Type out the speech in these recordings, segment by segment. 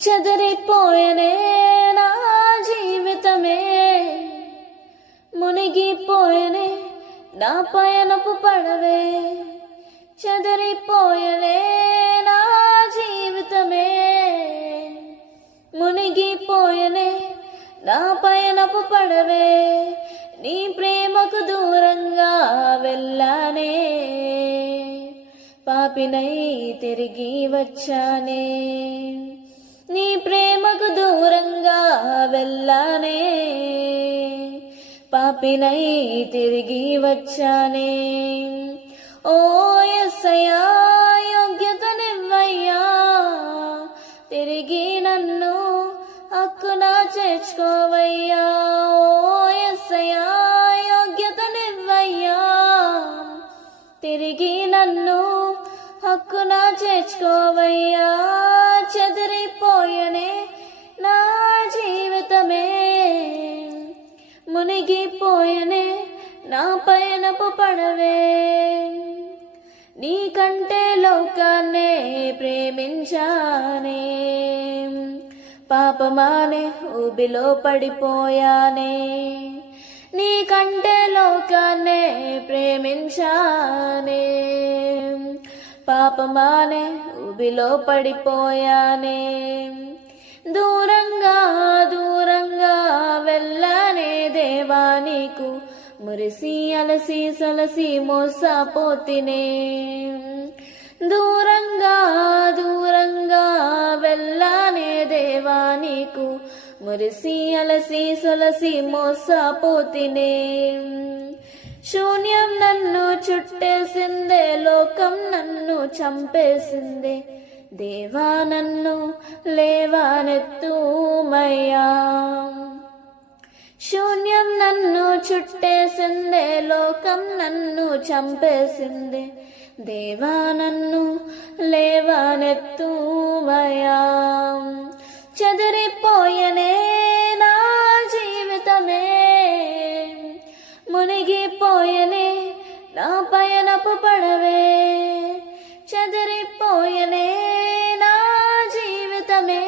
చెదిరిపోయనే నా జీవితమే, మునిగిపోయనే నా పయనపు పడవే. చెదిరిపోయనే నా జీవితమే, మునిగిపోయనే నా పయనపు పడవే. నీ ప్రేమకు దూరంగా వెళ్ళానే, పాపినై తిరిగి వచ్చానే. నీ ప్రేమకు దూరంగా వెళ్ళానే, పాపినై తిరిగి వచ్చానే. ఓ యేసయ్యా, యోగ్యతనివ్వయ్యా, తిరిగి నన్ను హక్కున చేర్చుకోవయ్యా. ఓ యేసయ్యా, యోగ్యతనివ్వయ్యా, తిరిగి నన్ను హక్కున చేర్చుకోవయ్యా. చెదిరిపోయనే నా జీవితమే, మునిగిపోయనే నా పయనపు పడవే. నీకంటే లోకాన్నే ప్రేమించానే, పాపమానే ఊబిలో పడిపోయానే. నీకంటే లోకాన్నే ప్రేమించానే, పాపమానే ఊబిలో పడిపోయానే. దూరంగా దూరంగా వెళ్ళానే దేవా, నీకు మురిసి అలసి సలసి మోసపోతినే. దూరంగా దూరంగా వెళ్ళానే దేవా, నీకు మురిసి అలసి సొలసి మోసపోతినే. శూన్యం నన్ను చుట్టేసిందే, లోకం నన్ను చంపేసిందే. దేవా నన్ను లేవనెత్తుమయ్యా. శూన్యం నన్ను చుట్టేసిందే, లోకం నన్ను చంపేసిందే. దేవా నన్ను లేవనెత్తుమయ్యా. చెదిరిపోయనే నా జీవితమే, మునిగిపోయనే నా పయనపు పడవే. చెదిరిపోయనే నా జీవితమే,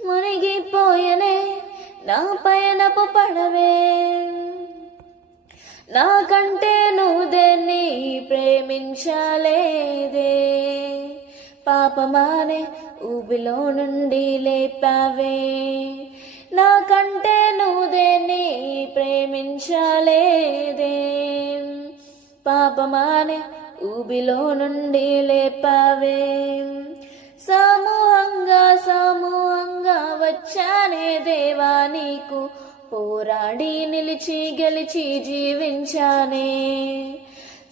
మునిగిపోయనే నా పయనపు పడవే. నాకంటే నువ్వు దేన్ని ప్రేమించలేదే, పాపమానే ఊబిలో నుండి లేపావే. నాకంటే నువ్వు దేన్ని ప్రేమించలేదే, పాపమానే ఊబిలో నుండి లేపావే. సమూహంగా సమూహంగా వచ్చానే దేవా, నీకు పోరాడి నిలిచి గెలిచి జీవించానే.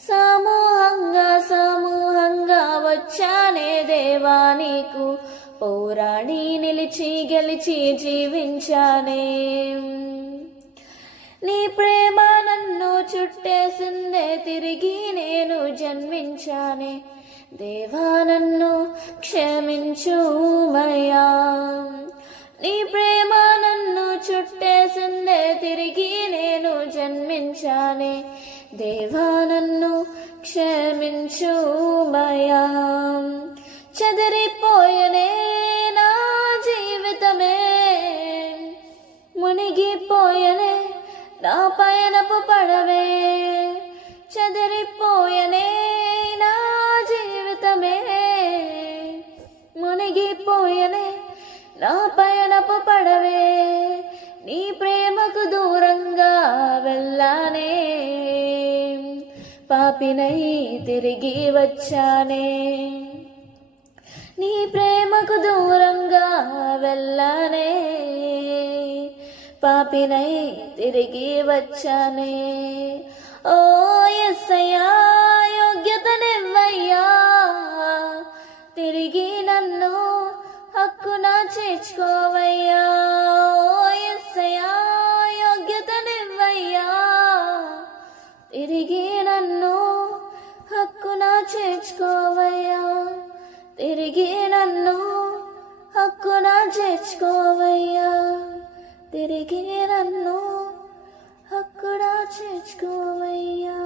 సమూహంగా సమూహంగా వచ్చానే దేవా, నీకు పోరాడి నిలిచి గెలిచి జీవించానే. నీ ప్రేమ నన్ను చుట్టేసిందే, తిరిగి నేను జన్మించానే. దేవా నన్ను క్షమించుమయ్యా. నీ ప్రేమ నన్ను చుట్టేసిందే, తిరిగి నేను జన్మించానే. దేవా నన్ను క్షమించుమయ్యా. చెదిరిపోయనే నా జీవితమే, మునిగిపోయనే నా పయనపు పడవే. చెదిరిపోయనే నా జీవితమే, మునిగిపోయనే నా పయనపు పడవే. నీ ప్రేమకు దూరంగా వెళ్ళానే, పాపినై తిరిగి వచ్చానే. నీ ప్రేమకు దూరంగా వెళ్ళానే, పాపినై తిరిగి వచ్చానే. ఓ యేసయ్యా, యోగ్యతనివ్వయ్యా, తిరిగి నన్ను హక్కున చేర్చుకోవయ్యా. ఓ యేసయ్యా, యోగ్యతనివ్వయ్యా, తిరిగి నన్ను హక్కున చేర్చుకోవయ్యా. తిరిగి నన్ను హక్కున చేర్చుకోవయ్యా. తిరిగి నన్ను హక్కున చేర్చుకోవయ్యా.